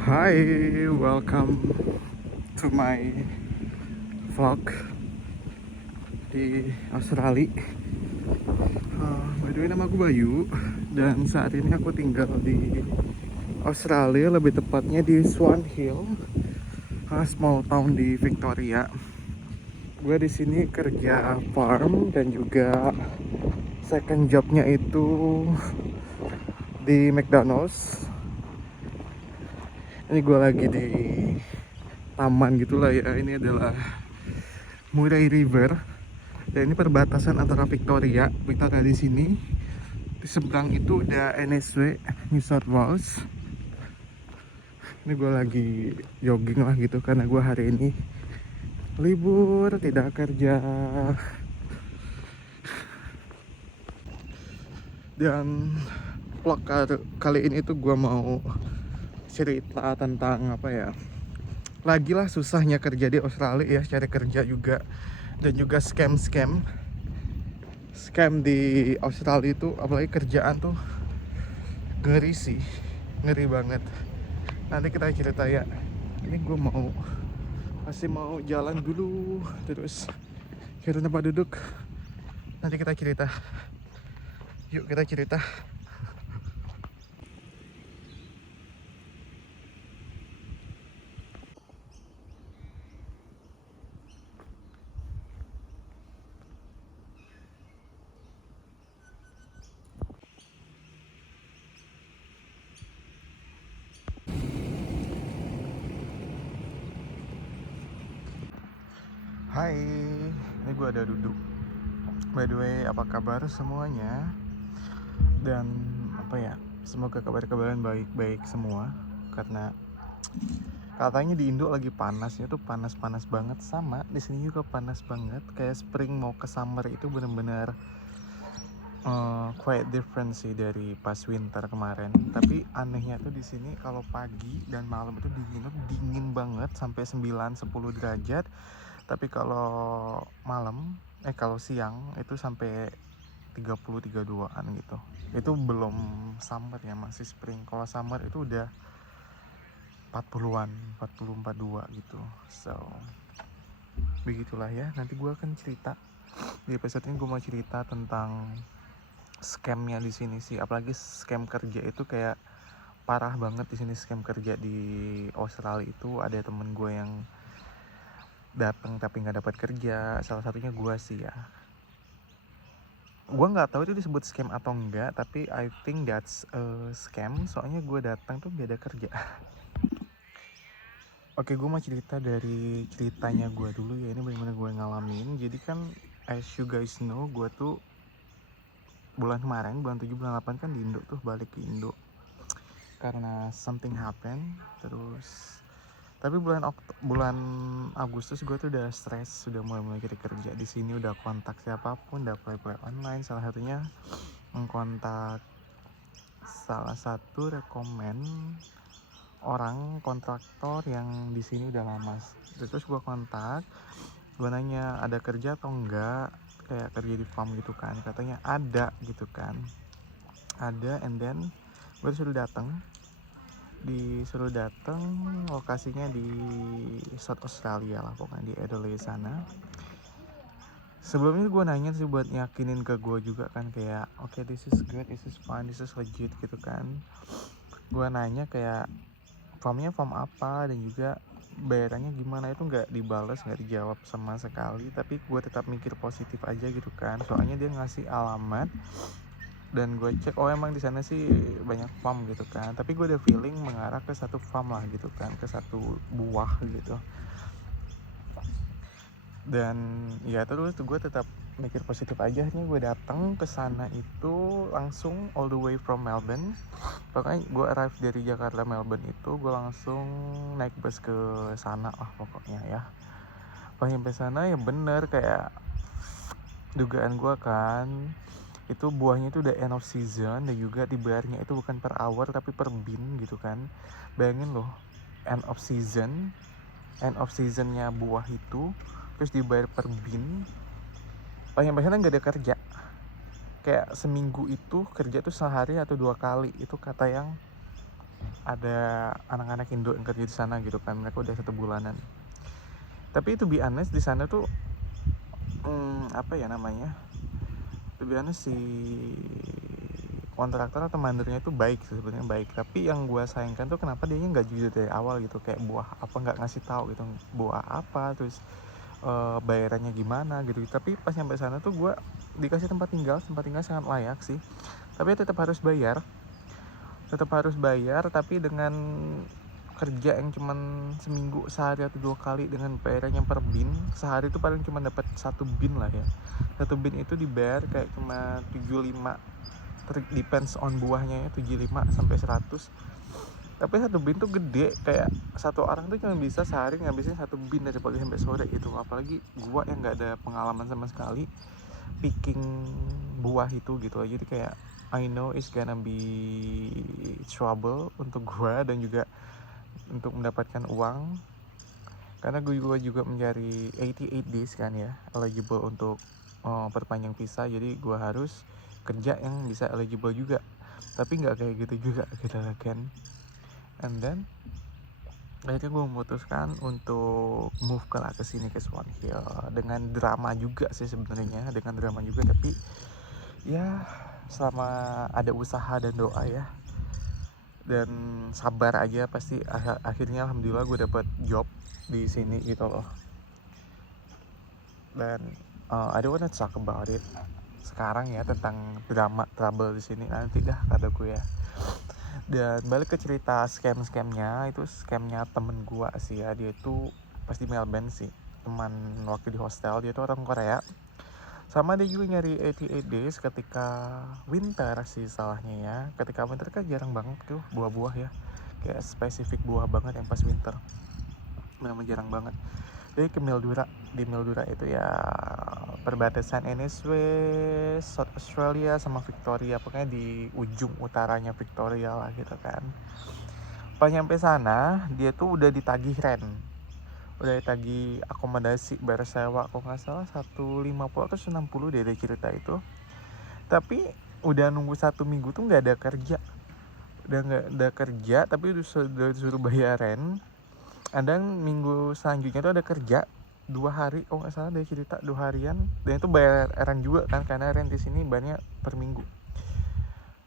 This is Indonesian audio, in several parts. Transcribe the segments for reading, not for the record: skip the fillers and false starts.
Hi, welcome to my vlog di Australia. By the way, nama aku Bayu dan saat ini aku tinggal di Australia, lebih tepatnya di Swan Hill, small town di Victoria. Gue di sini kerja farm dan juga second jobnya itu di McDonald's. Ini gue lagi di taman gitulah ya. Ini adalah Murray River. Dan ini perbatasan antara Victoria di sini. Di seberang itu udah NSW, New South Wales. Ini gue lagi jogging lah gitu karena gue hari ini libur, tidak kerja. Dan vlog kali ini tuh gue mau cerita tentang apa ya, lagi lah susahnya kerja di Australia ya, cari kerja juga. Dan juga scam di Australia itu, apalagi kerjaan tuh ngeri sih, ngeri banget. Nanti kita cerita ya. Ini gue masih mau jalan dulu, terus cari tempat duduk. Nanti kita cerita. Yuk kita cerita. Hai, ini gue ada duduk. By the way, apa kabar semuanya? Dan apa ya, semoga kabar-kabaran baik-baik semua. Karena katanya di Indo lagi panasnya tuh panas-panas banget, sama di sini juga panas banget. Kayak spring mau ke summer itu bener-bener quite different sih dari pas winter kemarin. Tapi anehnya tuh di sini kalau pagi dan malam itu dingin banget sampai 9-10 derajat. Tapi kalau kalau siang itu sampai 30-32an gitu. Itu belum summer ya, masih spring. Kalau summer itu udah 40-an, 40-42 gitu. So, begitulah ya. Nanti gue akan cerita. Di episode ini gue mau cerita tentang scamnya di sini sih. Apalagi scam kerja itu kayak parah banget di sini. Scam kerja di Australia itu ada temen gue yang datang tapi nggak dapat kerja. Salah satunya gue sih ya. Gue nggak tahu itu disebut scam atau enggak, tapi I think that's a scam. Soalnya gue datang tuh gak ada kerja. Oke, gue mau cerita dari ceritanya gue dulu ya. Ini benar-benar gue ngalamin. Jadi kan as you guys know, gue tuh bulan kemarin, bulan 7, bulan 8 kan di Indo tuh, balik ke Indo karena something happen. Terus tapi bulan Agustus gue tuh udah stres, sudah mulai cari kerja di sini, udah kontak siapapun, udah apply online. Salah satunya mengkontak salah satu rekomen orang kontraktor yang di sini udah lama. Terus gue kontak, gue nanya ada kerja atau enggak, kayak kerja di farm gitu kan. Katanya ada gitu kan, ada. And then gue disuruh datang lokasinya di South Australia lah, pokoknya di Adelaide sana. Sebelumnya gue nanya sih buat yakinin ke gue juga kan, kayak okay, this is good, this is fine, this is legit gitu kan. Gue nanya kayak formnya form apa dan juga bayarannya gimana, itu nggak dibales, nggak dijawab sama sekali. Tapi gue tetap mikir positif aja gitu kan, soalnya dia ngasih alamat dan gue cek, oh emang di sana sih banyak farm gitu kan. Tapi gue ada feeling mengarah ke satu farm lah gitu kan, ke satu buah gitu. Dan ya terus gue tetap mikir positif aja nih. Gue datang ke sana itu langsung all the way from Melbourne. Pokoknya gue arrive dari Jakarta Melbourne itu gue langsung naik bus ke sana lah pokoknya ya. Pas nyampe sana ya bener kayak dugaan gue kan, itu buahnya itu udah end of season dan juga dibayarnya itu bukan per hour tapi per bin gitu kan. Bayangin loh, end of seasonnya buah itu terus dibayar per bin. Banyak-banyak nggak ada kerja, kayak seminggu itu kerja tuh sehari atau 2 kali, itu kata yang ada anak-anak Indo yang kerja di sana gitu kan, mereka udah 1 bulanan. Tapi to be honest di sana tuh apa ya namanya, to be honest si kontraktor atau mandirnya itu baik sih, sebenarnya baik. Tapi yang gue sayangkan tuh kenapa dia nggak jujur dari awal gitu, kayak buah apa nggak ngasih tahu gitu, buah apa, terus bayarannya gimana gitu. Tapi pas nyampe sana tuh gue dikasih tempat tinggal sangat layak sih, tapi tetap harus bayar, tapi dengan kerja yang cuman seminggu sehari atau 2 kali dengan bayaran yang per bin. Sehari itu paling cuma dapat 1 bin lah ya. 1 bin itu dibayar kayak cuma 75, depends on buahnya ya, 75 sampai 100. Tapi 1 bin tuh gede, kayak satu orang tuh cuma bisa sehari ngabisin 1 bin dari pagi sampai sore gitu. Apalagi gua yang nggak ada pengalaman sama sekali picking buah itu gitu aja. Jadi kayak I know it's gonna be trouble untuk gua dan juga untuk mendapatkan uang, karena gue juga mencari 88 days kan ya, eligible untuk perpanjang visa. Jadi gue harus kerja yang bisa eligible juga, tapi nggak kayak gitu juga gitu kan. And then akhirnya gue memutuskan untuk move ke sini, ke Swan Hill, dengan drama juga sih sebenarnya, tapi ya selama ada usaha dan doa ya, dan sabar aja, pasti akhirnya alhamdulillah gue dapet job di sini gitu loh. Dan I don't wanna talk about it sekarang ya, tentang drama trouble di sini, nanti dah kata gue ya. Dan balik ke cerita scamnya, itu scamnya temen gue sih ya. Dia itu pasti Melbourne sih, teman waktu di hostel. Dia tuh orang Korea, sama dia juga nyari 88 days ketika winter sih salahnya ya. Ketika winter kan jarang banget tuh buah-buah ya, kayak spesifik buah banget yang pas winter, memang jarang banget. Jadi ke Mildura, di Mildura itu ya perbatasan NSW, South Australia sama Victoria, pokoknya di ujung utaranya Victoria lah gitu kan. Pas nyampe sana dia tuh udah ditagih rent, udah ditagih akomodasi bayar sewa, kok nggak salah 150 atau 160 deh cerita itu. Tapi udah nunggu 1 minggu tuh nggak ada kerja, tapi udah disuruh bayar rent. Ada minggu selanjutnya tuh ada kerja 2 hari, oh nggak salah dia cerita 2 harian, dan itu bayar rent juga kan, karena rent di sini banyak per minggu.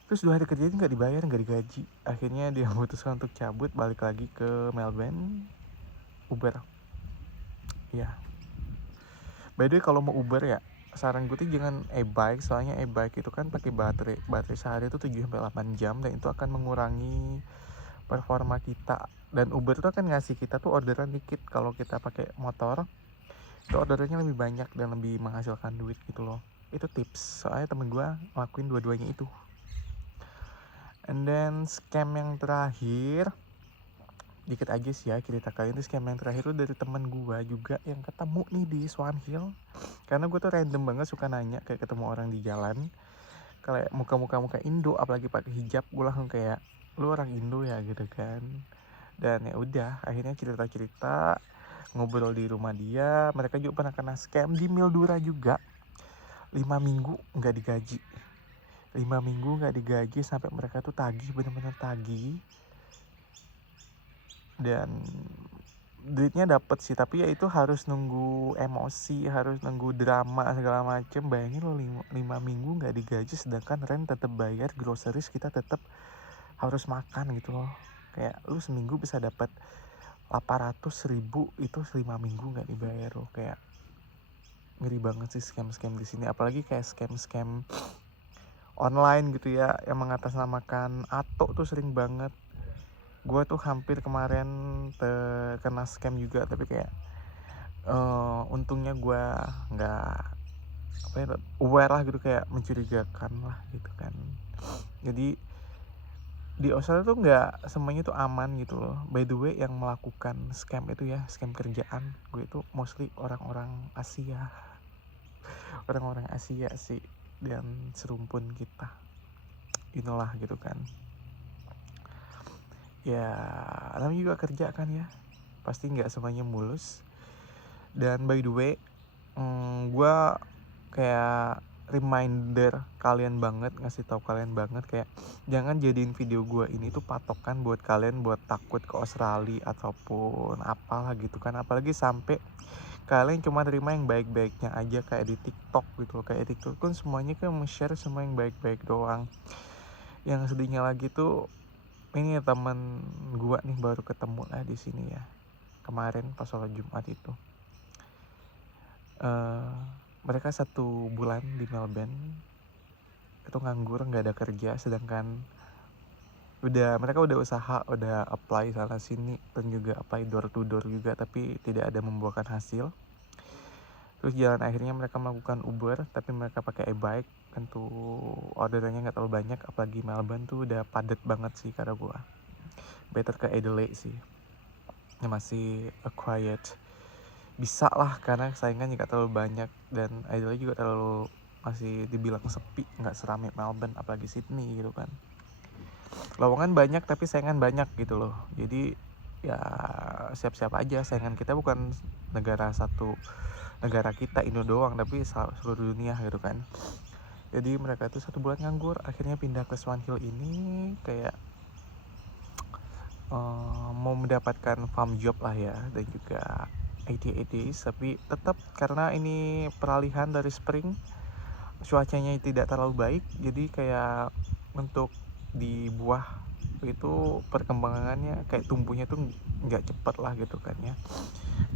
Terus 2 hari kerja itu nggak dibayar, nggak digaji. Akhirnya dia memutuskan untuk cabut, balik lagi ke Melbourne, Uber. Ya, by the way kalau mau Uber ya, saran gue tuh jangan e-bike, soalnya e-bike itu kan pakai baterai sehari itu 7-8 jam, dan itu akan mengurangi performa kita. Dan Uber tuh akan ngasih kita tuh orderan dikit. Kalau kita pakai motor itu orderannya lebih banyak dan lebih menghasilkan duit gitu loh. Itu tips, soalnya temen gue ngelakuin dua-duanya itu. And then scam yang terakhir, dikit aja sih ya cerita kali ini. Scam yang terakhir tuh dari temen gue juga yang ketemu nih di Swan Hill. Karena gue tuh random banget suka nanya, kayak ketemu orang di jalan, kayak muka Indo apalagi pakai hijab, gue langsung kayak, lu orang Indo ya gitu kan. Dan ya udah, akhirnya cerita ngobrol di rumah dia. Mereka juga pernah kena scam di Mildura juga, 5 minggu nggak digaji. 5 minggu nggak digaji sampai mereka tuh tagih, bener-bener tagih. Dan duitnya dapet sih, tapi ya itu harus nunggu emosi, harus nunggu drama segala macem. Bayangin lo 5 minggu nggak digaji, sedangkan rent tetap bayar, groceries kita tetap harus makan gitu loh. Kayak lu seminggu bisa dapat 800.000, itu 5 minggu nggak dibayar loh. Kayak ngeri banget sih scam di sini, apalagi kayak scam online gitu ya, yang mengatasnamakan ATO tuh sering banget. Gue tuh hampir kemarin terkena scam juga, tapi kayak untungnya gue nggak aware lah gitu, kayak mencurigakan lah gitu kan. Jadi di Australia tuh nggak semuanya tuh aman gitu loh. By the way, yang melakukan scam itu ya, scam kerjaan, gue itu mostly orang-orang Asia sih, dan serumpun kita inilah gitu kan. Ya namanya juga kerja kan ya, pasti nggak semuanya mulus. Dan by the way, gue kayak reminder kalian banget, ngasih tahu kalian banget kayak jangan jadiin video gue ini tuh patokan buat kalian buat takut ke Australia ataupun apalah gitu kan. Apalagi sampai kalian cuma terima yang baik-baiknya aja kayak di TikTok gitu. Kayak TikTok kan semuanya kan share semua yang baik-baik doang. Yang sedihnya lagi tuh ini ya, teman gue nih baru ketemu lah di sini ya kemarin pas sholat Jumat itu. Mereka 1 bulan di Melbourne itu nganggur, nggak ada kerja, sedangkan mereka udah usaha, udah apply sana sini dan juga apply door to door juga, tapi tidak ada membuahkan hasil. Terus jalan akhirnya mereka melakukan Uber, tapi mereka pakai e-bike, tentu orderannya nggak terlalu banyak, apalagi Melbourne tuh udah padat banget sih kata gua. Better ke Adelaide sih, yang masih a quiet. Bisa lah karena saingan juga terlalu banyak, dan Adelaide juga terlalu masih dibilang sepi, nggak seramai Melbourne apalagi Sydney gitu kan. Lowongan banyak tapi saingan banyak gitu loh. Jadi ya siap-siap aja, saingan kita bukan negara kita Indo doang, tapi seluruh dunia gitu kan. Jadi mereka tuh 1 bulan nganggur, akhirnya pindah ke Swan Hill ini kayak mau mendapatkan farm job lah ya, dan juga 88 days. Tapi tetap karena ini peralihan dari spring, cuacanya tidak terlalu baik, jadi kayak untuk di buah itu perkembangannya kayak tumbuhnya tuh nggak cepet lah gitu kan ya,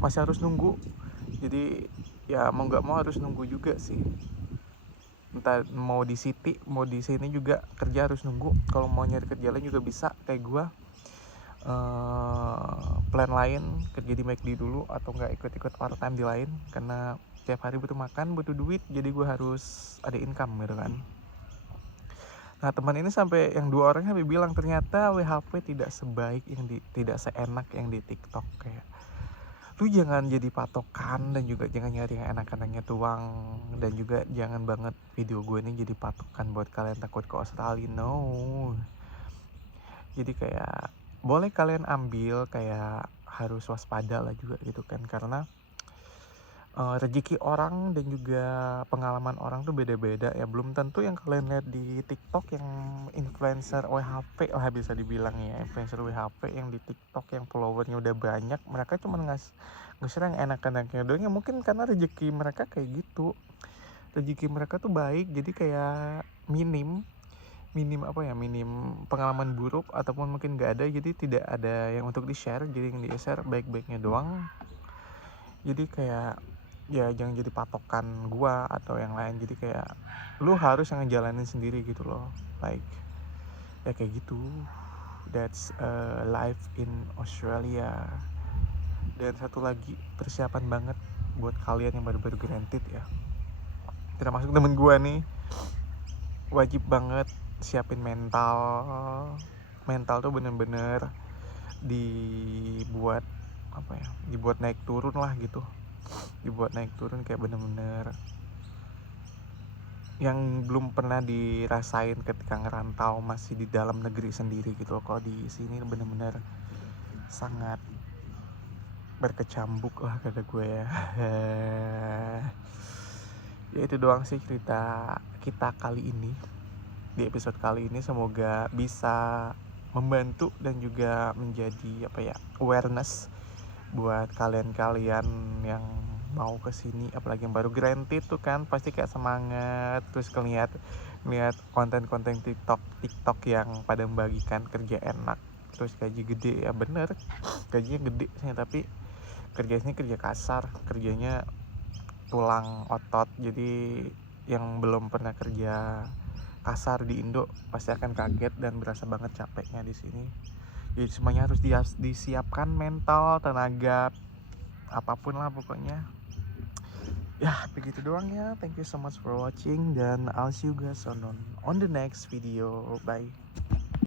masih harus nunggu. Jadi ya mau nggak mau harus nunggu juga sih, entah mau di city mau di sini juga kerja harus nunggu. Kalau mau nyari kerja lain juga bisa kayak gua, plan lain kerja di McD dulu atau nggak ikut-ikut part time di lain, karena tiap hari butuh makan, butuh duit, jadi gue harus ada income gitu kan. Nah teman ini sampai yang 2 orang sampai bilang ternyata WHP tidak sebaik tidak seenak yang di TikTok. Kayak lu jangan jadi patokan, dan juga jangan nyari yang enak-enaknya tuang, dan juga jangan banget video gue ini jadi patokan buat kalian takut ke Australia. No, jadi kayak boleh kalian ambil, kayak harus waspada lah juga gitu kan, karena rezeki orang dan juga pengalaman orang tuh beda-beda ya. Belum tentu yang kalian lihat di TikTok yang influencer WHP lah bisa dibilang ya, influencer WHP yang di TikTok yang followernya udah banyak, mereka cuma nge-share yang enak-enaknya doang ya. Mungkin karena rezeki mereka kayak gitu, rezeki mereka tuh baik, jadi kayak minim pengalaman buruk ataupun mungkin nggak ada, jadi tidak ada yang untuk di-share, jadi yang di-share baik-baiknya doang. Jadi kayak ya jangan jadi patokan gua atau yang lain, jadi kayak lu harus yang ngejalanin sendiri gitu loh, like ya kayak gitu. That's life in Australia. Dan satu lagi, persiapan banget buat kalian yang baru-baru granted ya, termasuk temen gua nih, wajib banget siapin mental tuh bener-bener dibuat dibuat naik turun lah gitu, dibuat naik turun kayak bener-bener yang belum pernah dirasain ketika ngerantau masih di dalam negeri sendiri gitu. Kalau di sini bener-bener sangat berkecambuk lah kata gue ya. Ya itu doang sih cerita kita kali ini di episode kali ini. Semoga bisa membantu dan juga menjadi awareness buat kalian-kalian yang mau kesini, apalagi yang baru granted tuh kan pasti kayak semangat. Terus ngeliat konten-konten TikTok yang pada membagikan kerja enak, terus gaji gede. Ya bener, gajinya gede sih, tapi kerjanya kerja kasar, kerjanya tulang otot. Jadi yang belum pernah kerja kasar di Indo pasti akan kaget dan berasa banget capeknya di sini. Jadi semuanya harus disiapkan, mental, tenaga, apapun lah pokoknya. Ya begitu doang ya. Thank you so much for watching, dan I'll see you guys on the next video. Bye.